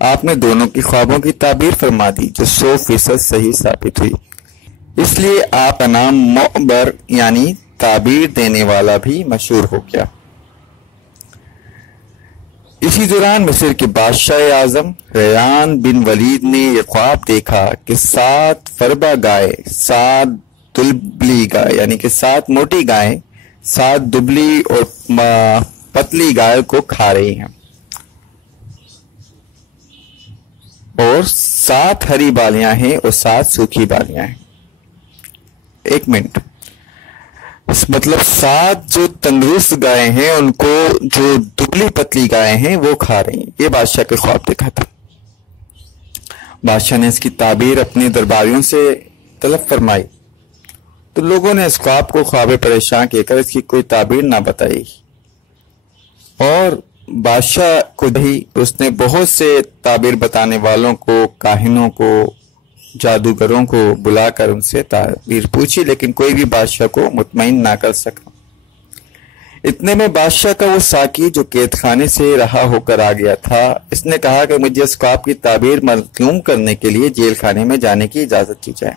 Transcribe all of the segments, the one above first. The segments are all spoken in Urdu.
آپ نے دونوں کی خوابوں کی تعبیر فرما دی جو 100% صحیح ثابت ہوئی، اس لیے آپ کا نام معبر یعنی تعبیر دینے والا بھی مشہور ہو گیا۔ اسی دوران مصر کے بادشاہ اعظم ریان بن ولید نے یہ خواب دیکھا کہ 7 فربہ گائے، 7 دبلی گائے یعنی کہ 7 موٹی گائیں 7 دبلی اور پتلی گائے کو کھا رہی ہیں، اور 7 ہری بالیاں ہیں اور 7 سوکھی بالیاں ہیں۔ ایک منٹ، مطلب 7 جو تندرست گائے ہیں ان کو جو دبلی پتلی گائے ہیں وہ کھا رہی ہیں۔ یہ بادشاہ کے خواب دیکھا تھا۔ بادشاہ نے اس کی تعبیر اپنے درباریوں سے طلب فرمائی تو لوگوں نے اس خواب کو خواب پریشان کہہ کر اس کی کوئی تعبیر نہ بتائی، اور بادشاہ کو بھی اس نے بہت سے تعبیر بتانے والوں کو، کاہنوں کو، جادوگروں کو بلا کر ان سے تعبیر پوچھی، لیکن کوئی بھی بادشاہ کو مطمئن نہ کر سکا۔ اتنے میں بادشاہ کا وہ ساقی جو قید خانے سے رہا ہو کر آ گیا تھا، اس نے کہا کہ مجھے اس خواب کی تعبیر معلوم کرنے کے لیے جیل خانے میں جانے کی اجازت دی جائے۔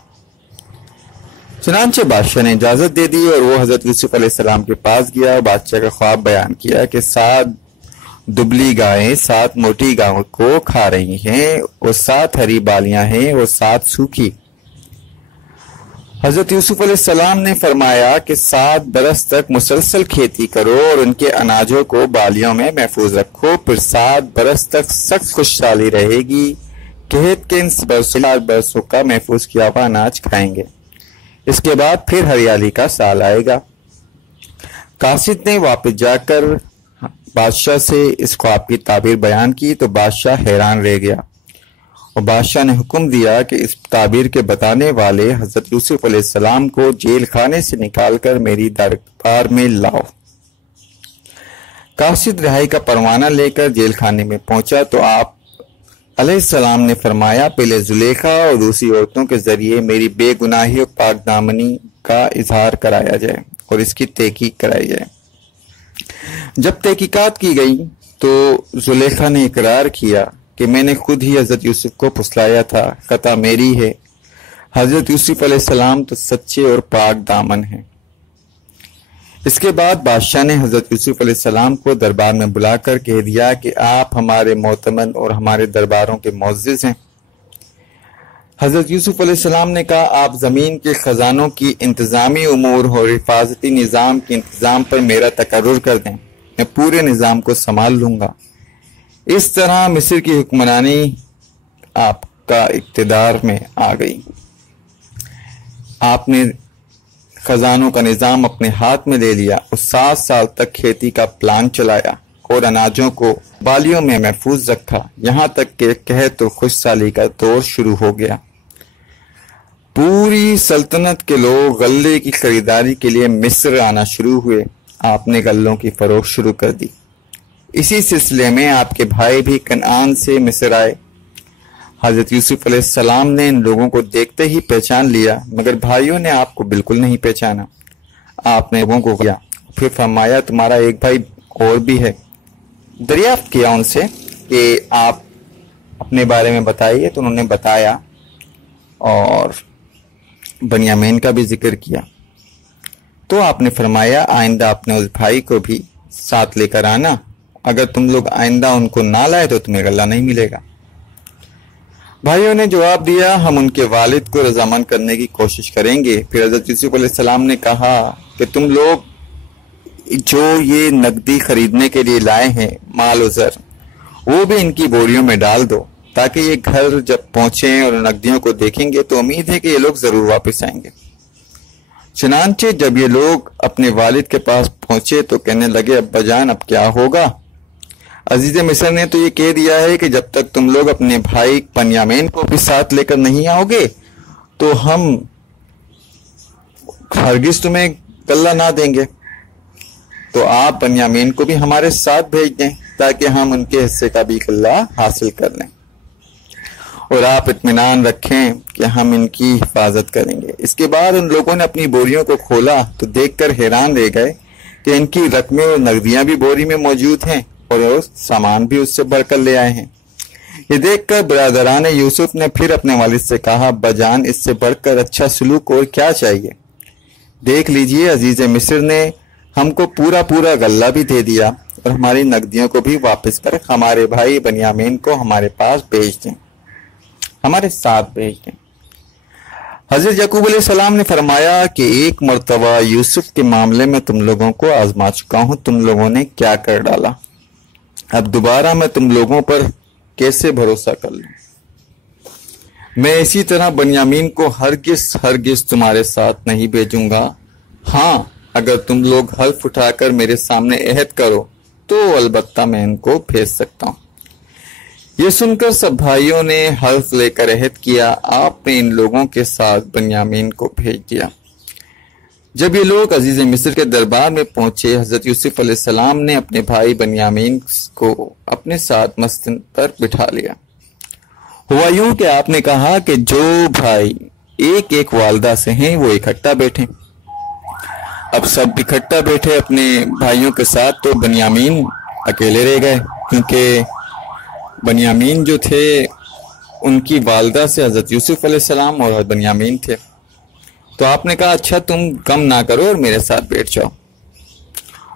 چنانچہ بادشاہ نے اجازت دے دی اور وہ حضرت یوسف علیہ السلام کے پاس گیا اور بادشاہ کا خواب بیان کیا کہ 7 دبلی گائیں 7 موٹی گاؤں کو کھا رہی ہیں اور 7 ہری بالیاں ہیں اور 7 سوکھی۔ حضرت یوسف علیہ السلام نے فرمایا کہ 7 برس تک مسلسل کھیتی کرو اور ان کے اناجوں کو بالیوں میں محفوظ رکھو، پھر 7 برس تک سخت خوشحالی رہے گی، کھیت کے ان برسوں کا محفوظ کیا ہوا اناج کھائیں گے، اس کے بعد پھر ہریالی کا سال آئے گا۔ قاصد نے واپس جا کر بادشاہ سے اس خواب کی تعبیر بیان کی تو بادشاہ حیران رہ گیا، اور بادشاہ نے حکم دیا کہ اس تعبیر کے بتانے والے حضرت یوسف علیہ السلام کو جیل خانے سے نکال کر میری دربار میں لاؤ۔ قاصد رہائی کا پروانہ لے کر جیل خانے میں پہنچا تو آپ علیہ السلام نے فرمایا پہلے زلیخا اور دوسری عورتوں کے ذریعے میری بے گناہی اور پاک دامنی کا اظہار کرایا جائے اور اس کی تحقیق کرائی جائے۔ جب تحقیقات کی گئی تو زلیخا نے اقرار کیا کہ میں نے خود ہی حضرت یوسف کو پھسلایا تھا، خطا میری ہے، حضرت یوسف علیہ السلام تو سچے اور پاک دامن ہیں۔ اس کے بعد بادشاہ نے حضرت یوسف علیہ السلام کو دربار میں بلا کر کہہ دیا کہ آپ ہمارے معتمد اور ہمارے درباروں کے معزز ہیں۔ حضرت یوسف علیہ السلام نے کہا آپ زمین کے خزانوں کی انتظامی امور اور حفاظتی نظام کے انتظام پر میرا تقرر کر دیں، میں پورے نظام کو سنبھال لوں گا۔ اس طرح مصر کی حکمرانی آپ کا اقتدار میں آ گئی۔ آپ نے خزانوں کا نظام اپنے ہاتھ میں لے لیا اور 7 سال تک کھیتی کا پلان چلایا اور اناجوں کو بالیوں میں محفوظ رکھا، یہاں تک کہ قحط اور خشک سالی کا دور شروع ہو گیا۔ پوری سلطنت کے لوگ غلے کی خریداری کے لیے مصر آنا شروع ہوئے۔ آپ نے غلوں کی فروخت شروع کر دی۔ اسی سلسلے میں آپ کے بھائی بھی کنعان سے مصر آئے۔ حضرت یوسف علیہ السلام نے ان لوگوں کو دیکھتے ہی پہچان لیا، مگر بھائیوں نے آپ کو بالکل نہیں پہچانا۔ آپ نے لوگوں کو کیا، پھر فرمایا تمہارا ایک بھائی اور بھی ہے۔ دریافت کیا ان سے کہ آپ اپنے بارے میں بتائیے تو انہوں نے بتایا اور بنیامین کا بھی ذکر کیا۔ تو آپ نے فرمایا آئندہ اپنے اس بھائی کو بھی ساتھ لے کر آنا، اگر تم لوگ آئندہ ان کو نہ لائے تو تمہیں غلہ نہیں ملے گا۔ بھائیوں نے جواب دیا ہم ان کے والد کو رضامند کرنے کی کوشش کریں گے۔ پھر حضرت یوسف علیہ السلام نے کہا کہ تم لوگ جو یہ نقدی خریدنے کے لیے لائے ہیں مال و زر، وہ بھی ان کی بوریوں میں ڈال دو تاکہ یہ گھر جب پہنچیں اور نقدیوں کو دیکھیں گے تو امید ہے کہ یہ لوگ ضرور واپس آئیں گے۔ چنانچہ جب یہ لوگ اپنے والد کے پاس پہنچے تو کہنے لگے ابا جان اب کیا ہوگا؟ عزیز مصر نے تو یہ کہہ دیا ہے کہ جب تک تم لوگ اپنے بھائی بنیامین کو بھی ساتھ لے کر نہیں آؤ گے تو ہم ہرگز تمہیں غلہ نہ دیں گے، تو آپ بنیامین کو بھی ہمارے ساتھ بھیج دیں تاکہ ہم ان کے حصے کا بھی غلہ حاصل کر لیں، اور آپ اطمینان رکھیں کہ ہم ان کی حفاظت کریں گے۔ اس کے بعد ان لوگوں نے اپنی بوریوں کو کھولا تو دیکھ کر حیران رہ گئے کہ ان کی رقمیں اور نقدیاں بھی بوری میں موجود ہیں اور سامان بھی اس سے بڑھ کر لے آئے ہیں۔ یہ دیکھ کر برادران یوسف نے پھر اپنے والد سے کہا، ابا جان، اس سے بڑھ کر اچھا سلوک اور کیا چاہیے؟ دیکھ لیجئے، عزیز مصر نے ہم کو پورا غلہ بھی دے دیا اور ہماری نقدیوں کو بھی واپس کر ہمارے بھائی بنیامین کو ہمارے پاس بھیج دیں، ہمارے ساتھ بھیج دیں۔ حضرت یعقوب علیہ السلام نے فرمایا کہ ایک مرتبہ یوسف کے معاملے میں تم لوگوں کو آزما چکا ہوں، تم لوگوں نے کیا کر ڈالا، اب دوبارہ میں تم لوگوں پر کیسے بھروسہ کر لوں؟ میں اسی طرح بنیامین کو ہرگز تمہارے ساتھ نہیں بھیجوں گا۔ ہاں، اگر تم لوگ حلف اٹھا کر میرے سامنے عہد کرو تو البتہ میں ان کو بھیج سکتا ہوں۔ یہ سن کر سب بھائیوں نے حلف لے کر عہد کیا۔ آپ نے ان لوگوں کے ساتھ بنیامین کو بھیج دیا۔ جب یہ لوگ عزیز مصر کے دربار میں پہنچے، حضرت یوسف علیہ السلام نے اپنے بھائی بنیامین کو اپنے ساتھ مستن پر بٹھا لیا۔ ہوا یوں کہ آپ نے کہا کہ جو بھائی ایک والدہ سے ہیں وہ اکٹھا بیٹھیں۔ اب سب اکٹھا بیٹھے اپنے بھائیوں کے ساتھ، تو بنیامین اکیلے رہ گئے، کیونکہ بنیامین جو تھے ان کی والدہ سے حضرت یوسف علیہ السلام اور بنیامین تھے۔ تو آپ نے کہا، اچھا تم غم نہ کرو اور میرے ساتھ بیٹھ جاؤ،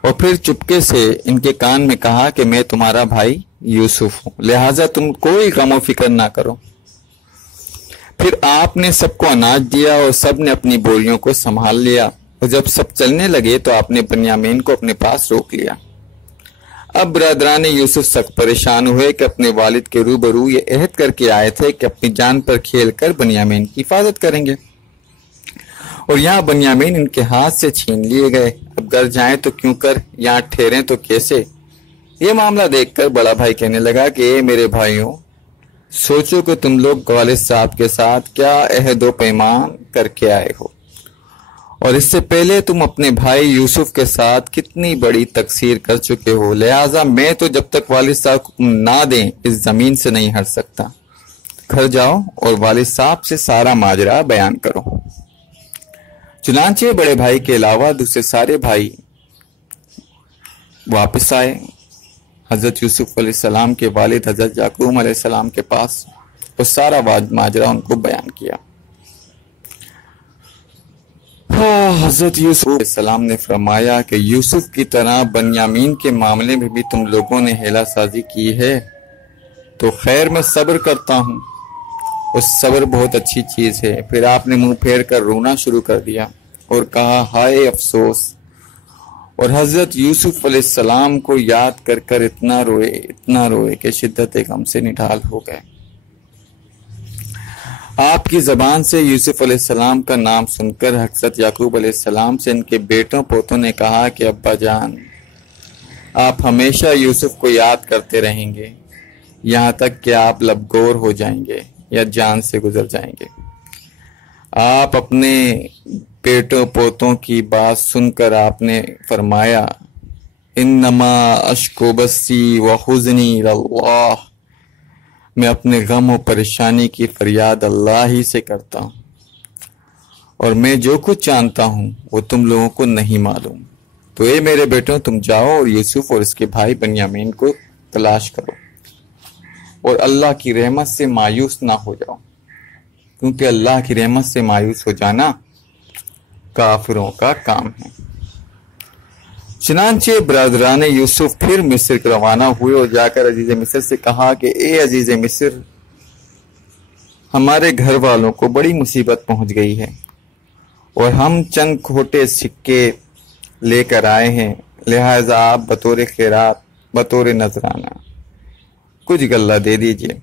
اور پھر چپکے سے ان کے کان میں کہا کہ میں تمہارا بھائی یوسف ہوں، لہٰذا تم کوئی غم و فکر نہ کرو۔ پھر آپ نے سب کو اناج دیا اور سب نے اپنی بوریوں کو سنبھال لیا، اور جب سب چلنے لگے تو آپ نے بنیامین کو اپنے پاس روک لیا۔ اب برادران یوسف سخت پریشان ہوئے کہ اپنے والد کے روبرو یہ عہد کر کے آئے تھے کہ اپنی جان پر کھیل کر بنیامین کی حفاظت کریں گے، اور یہاں بنیامین ان کے ہاتھ سے چھین لیے گئے۔ اب گھر جائیں تو کیوں کر، یہاں ٹھہریں تو کیسے؟ یہ معاملہ دیکھ کر بڑا بھائی کہنے لگا کہ اے میرے بھائیوں، سوچو کہ تم لوگ والد صاحب کے ساتھ کیا عہد و پیمان کر کے آئے ہو، اور اس سے پہلے تم اپنے بھائی یوسف کے ساتھ کتنی بڑی تقصیر کر چکے ہو، لہٰذا میں تو جب تک والد صاحب حکم نہ دیں اس زمین سے نہیں ہٹ سکتا۔ گھر جاؤ اور والد صاحب سے سارا ماجرا بیان کرو۔ چنانچہ بڑے بھائی کے علاوہ دوسرے سارے بھائی واپس آئے حضرت یوسف علیہ السلام کے والد حضرت یعقوب علیہ السلام کے پاس، اور سارا ماجرا ان کو بیان کیا۔ حضرت یوسف علیہ السلام نے فرمایا کہ یوسف کی طرح بنیامین کے معاملے میں بھی تم لوگوں نے ہیلا سازی کی ہے تو خیر، میں صبر کرتا ہوں، اور صبر بہت اچھی چیز ہے۔ پھر آپ نے منہ پھیر کر رونا شروع کر دیا اور کہا، ہائے افسوس، اور حضرت یوسف علیہ السلام کو یاد کر کر اتنا روئے کہ شدت غم سے نڈھال ہو گئے۔ آپ کی زبان سے یوسف علیہ السلام کا نام سن کر حضرت یعقوب علیہ السلام سے ان کے بیٹوں پوتوں نے کہا کہ ابا جان، آپ ہمیشہ یوسف کو یاد کرتے رہیں گے، یہاں تک کہ آپ لبگور ہو جائیں گے یا جان سے گزر جائیں گے۔ آپ اپنے بیٹوں پوتوں کی بات سن کر آپ نے فرمایا، انما اشکو بسی وحزنی اللہ، میں اپنے غم و پریشانی کی فریاد اللہ ہی سے کرتا ہوں، اور میں جو کچھ جانتا ہوں وہ تم لوگوں کو نہیں معلوم۔ تو اے میرے بیٹوں، تم جاؤ اور یوسف اور اس کے بھائی بنیامین کو تلاش کرو، اور اللہ کی رحمت سے مایوس نہ ہو جاؤ، کیونکہ اللہ کی رحمت سے مایوس ہو جانا کافروں کا کام ہے۔ چنانچہ برادران یوسف پھر مصر کے روانہ ہوئے اور جا کر عزیز مصر سے کہا کہ اے عزیز مصر، ہمارے گھر والوں کو بڑی مصیبت پہنچ گئی ہے، اور ہم چند کھوٹے سکے لے کر آئے ہیں، لہٰذا آپ بطور خیرات، بطور نذرانہ کچھ غلہ دے دیجئے۔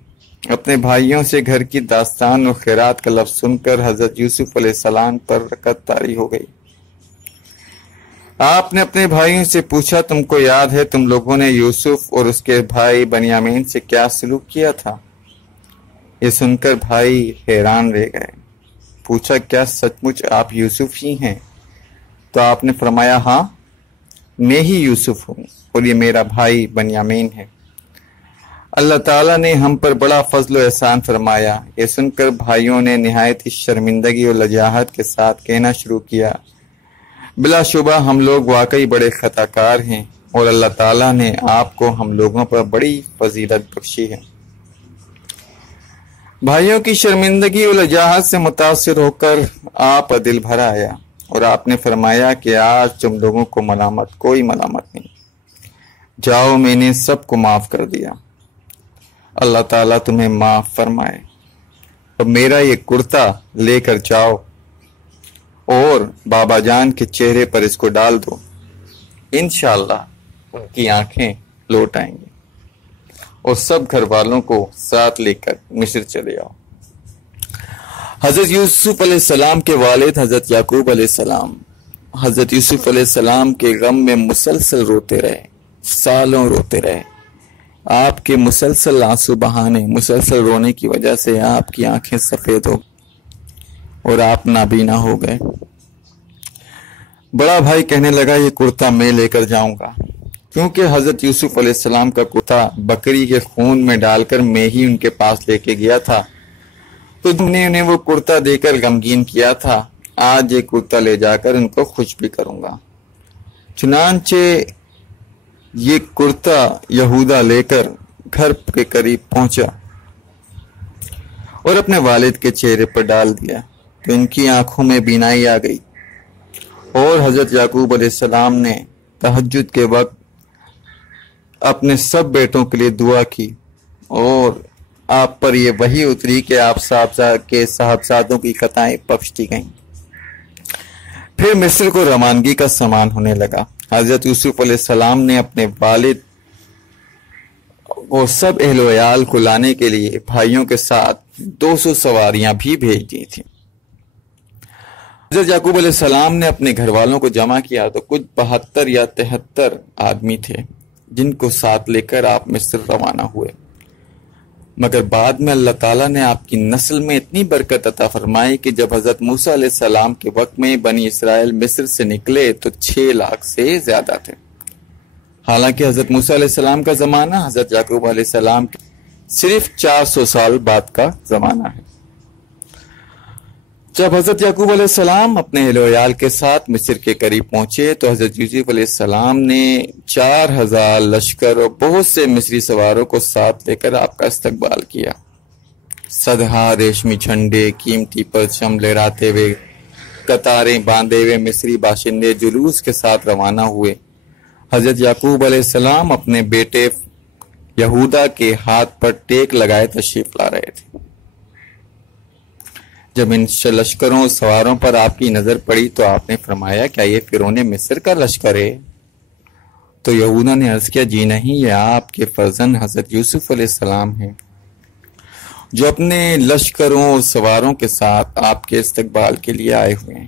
اپنے بھائیوں سے گھر کی داستان اور خیرات کا لفظ سن کر حضرت یوسف علیہ السلام پر رکعت طاری ہو گئی۔ آپ نے اپنے بھائیوں سے پوچھا، تم کو یاد ہے تم لوگوں نے یوسف اور اس کے بھائی بنیامین سے کیا سلوک کیا تھا؟ یہ سن کر بھائی حیران رہ گئے۔ پوچھا، کیا سچ مچ آپ یوسف ہی ہیں؟ تو آپ نے فرمایا، ہاں میں ہی یوسف ہوں، اور یہ میرا بھائی بنیامین ہے۔ اللہ تعالیٰ نے ہم پر بڑا فضل و احسان فرمایا۔ یہ سن کر بھائیوں نے نہایت ہی شرمندگی اور لجاجت کے ساتھ کہنا شروع کیا، بلا شبہ ہم لوگ واقعی بڑے خطا کار ہیں، اور اللہ تعالیٰ نے آپ کو ہم لوگوں پر بڑی فضیلت بخشی ہے۔ بھائیوں کی شرمندگی و لجاجت سے متاثر ہو کر آپ کا دل بھر آیا اور آپ نے فرمایا کہ آج تم لوگوں کو کوئی ملامت نہیں، جاؤ میں نے سب کو معاف کر دیا، اللہ تعالیٰ تمہیں معاف فرمائے، اور میرا یہ کرتا لے کر جاؤ اور بابا جان کے چہرے پر اس کو ڈال دو، انشاءاللہ ان کی آنکھیں لوٹ آئیں گی، اور سب گھر والوں کو ساتھ لے کر مصر چلے آؤ۔ حضرت یوسف علیہ السلام کے والد حضرت یعقوب علیہ السلام حضرت یوسف علیہ السلام کے غم میں مسلسل روتے رہے، سالوں روتے رہے۔ آپ کے مسلسل آنسو بہانے، مسلسل رونے کی وجہ سے آپ کی آنکھیں سفید ہو اور آپ نابینا ہو گئے۔ بڑا بھائی کہنے لگا یہ کرتا میں لے کر جاؤں گا، کیونکہ حضرت یوسف علیہ السلام کا کرتا بکری کے خون میں ڈال کر میں ہی ان کے پاس لے کے گیا تھا، تو تم نے انہیں وہ کرتا دے کر غمگین کیا تھا، آج یہ کرتا لے جا کر ان کو خوش بھی کروں گا۔ چنانچہ یہ کرتا یہودا لے کر گھر کے قریب پہنچا اور اپنے والد کے چہرے پر ڈال دیا، تو ان کی آنکھوں میں بینائی آ گئی، اور حضرت یعقوب علیہ السلام نے تہجد کے وقت اپنے سب بیٹوں کے لیے دعا کی، اور آپ پر یہ وحی اتری کہ آپ صاحبزادوں کی خطائیں بخش دی گئیں۔ پھر مصر کو روانگی کا سامان ہونے لگا۔ حضرت یوسف علیہ السلام نے اپنے والد اور سب اہل و عیال کو لانے کے لیے بھائیوں کے ساتھ 200 سواریاں بھی بھیج دی تھیں۔ حضرت یعقوب علیہ السلام نے اپنے گھر والوں کو جمع کیا تو کچھ 72 یا 73 آدمی تھے، جن کو ساتھ لے کر آپ مصر روانہ ہوئے۔ مگر بعد میں اللہ تعالیٰ نے آپ کی نسل میں اتنی برکت عطا فرمائی کہ جب حضرت موسیٰ علیہ السلام کے وقت میں بنی اسرائیل مصر سے نکلے تو 6 لاکھ سے زیادہ تھے، حالانکہ حضرت موسیٰ علیہ السلام کا زمانہ حضرت یعقوب علیہ السلام صرف 400 سال بعد کا زمانہ ہے۔ جب حضرت یعقوب علیہ السلام اپنے اہل و عیال کے ساتھ مصر کے قریب پہنچے تو حضرت یوسف علیہ السلام نے 4000 لشکر اور بہت سے مصری سواروں کو ساتھ لے کر آپ کا استقبال کیا۔ صدہا ریشمی جھنڈے، قیمتی پرچم لہراتے ہوئے، قطاریں باندھے ہوئے مصری باشندے جلوس کے ساتھ روانہ ہوئے۔ حضرت یعقوب علیہ السلام اپنے بیٹے یہودا کے ہاتھ پر ٹیک لگائے تشریف لا رہے تھے۔ جب ان لشکروں سواروں پر آپ کی نظر پڑی تو آپ نے فرمایا کیا یہ فرعون مصر کا لشکر ہے؟ تو یہودا نے عرض کیا جی نہیں، یہ آپ کے فرزند حضرت یوسف علیہ السلام ہیں، جو اپنے لشکروں سواروں کے ساتھ آپ کے استقبال کے لیے آئے ہوئے ہیں۔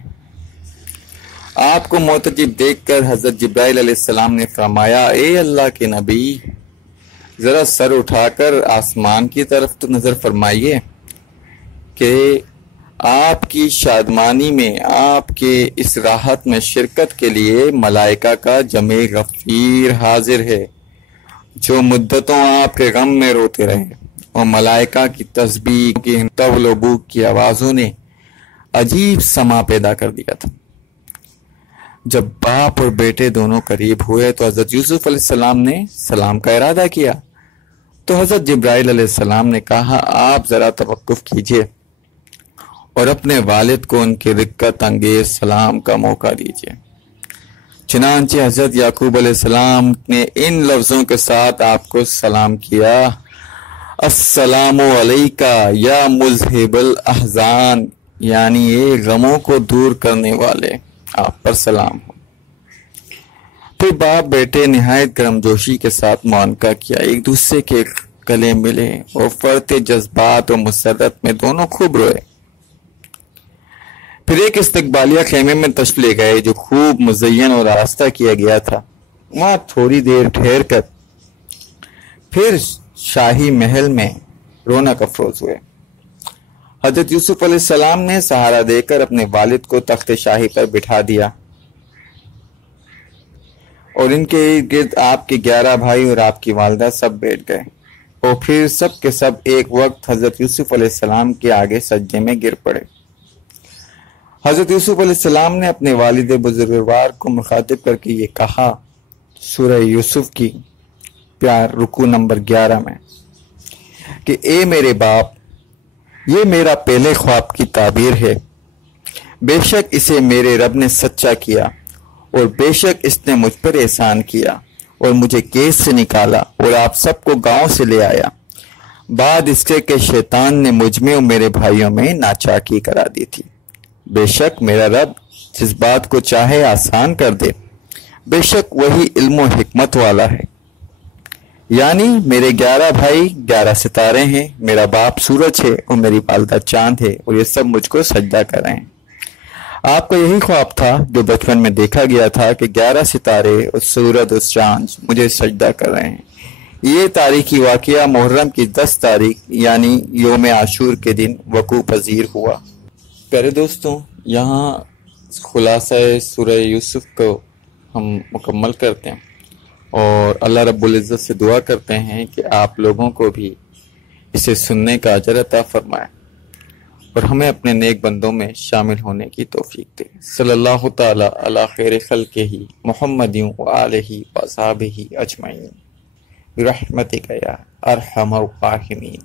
آپ کو معتجب دیکھ کر حضرت جبرائیل علیہ السلام نے فرمایا اے اللہ کے نبی، ذرا سر اٹھا کر آسمان کی طرف تو نظر فرمائیے کہ آپ کی شادمانی میں، آپ کے اس راحت میں شرکت کے لیے ملائکہ کا جمع غفیر حاضر ہے، جو مدتوں آپ کے غم میں روتے رہے، اور ملائکہ کی تسبیح کی طول و بوک کی آوازوں نے عجیب سما پیدا کر دیا تھا۔ جب باپ اور بیٹے دونوں قریب ہوئے تو حضرت یوسف علیہ السلام نے سلام کا ارادہ کیا، تو حضرت جبرائیل علیہ السلام نے کہا آپ ذرا توقف کیجئے اور اپنے والد کو ان کے رقت انگیز سلام کا موقع دیجئے۔ چنانچہ حضرت یعقوب علیہ السلام نے ان لفظوں کے ساتھ آپ کو سلام کیا، السلام علیکہ یا مذہب الاحزان، یعنی اے غموں کو دور کرنے والے، آپ پر سلام ہو۔ پھر باپ بیٹے نہایت گرمجوشی کے ساتھ معانقہ کیا، ایک دوسرے کے گلے ملے اور فرط جذبات و مسرت میں دونوں خوب روئے۔ پھر ایک استقبالیہ خیمے میں تشریف لے گئے جو خوب مزین اور آراستہ کیا گیا تھا، وہاں تھوڑی دیر ٹھہر کر پھر شاہی محل میں رونق افروز ہوئے۔ حضرت یوسف علیہ السلام نے سہارا دے کر اپنے والد کو تخت شاہی پر بٹھا دیا، اور ان کے گرد آپ کے 11 بھائی اور آپ کی والدہ سب بیٹھ گئے، اور پھر سب کے سب ایک وقت حضرت یوسف علیہ السلام کے آگے سجدے میں گر پڑے۔ حضرت یوسف علیہ السلام نے اپنے والد بزرگوار کو مخاطب کر کے یہ کہا، سورہ یوسف کی رکوع نمبر 11 میں، کہ اے میرے باپ، یہ میرا پہلے خواب کی تعبیر ہے، بے شک اسے میرے رب نے سچا کیا، اور بے شک اس نے مجھ پر احسان کیا اور مجھے کیس سے نکالا اور آپ سب کو گاؤں سے لے آیا، بعد اس کے کہ شیطان نے مجھ میں اور میرے بھائیوں میں ناچاکی کرا دی تھی۔ بے شک میرا رب جس بات کو چاہے آسان کر دے، بے شک وہی علم و حکمت والا ہے۔ یعنی میرے 11 بھائی 11 ستارے ہیں، میرا باپ سورج ہے اور میری والدہ چاند ہے، اور یہ سب مجھ کو سجدہ کر رہے ہیں۔ آپ کا یہی خواب تھا جو بچپن میں دیکھا گیا تھا کہ 11 ستارے اور سورج اور چاند مجھے سجدہ کر رہے ہیں۔ یہ تاریخی واقعہ محرم کی 10 تاریخ یعنی یوم عاشور کے دن وقوع پذیر ہوا۔ پیارے دوستوں، یہاں خلاصہ سورہ یوسف کو ہم مکمل کرتے ہیں اور اللہ رب العزت سے دعا کرتے ہیں کہ آپ لوگوں کو بھی اسے سننے کا اجر عطا فرمائے اور ہمیں اپنے نیک بندوں میں شامل ہونے کی توفیق دے۔ صلی اللہ تعالی علی خیر خلقہ محمد و آلہ و اصحابہ اجمعین برحمتک یا ارحم الراحمین۔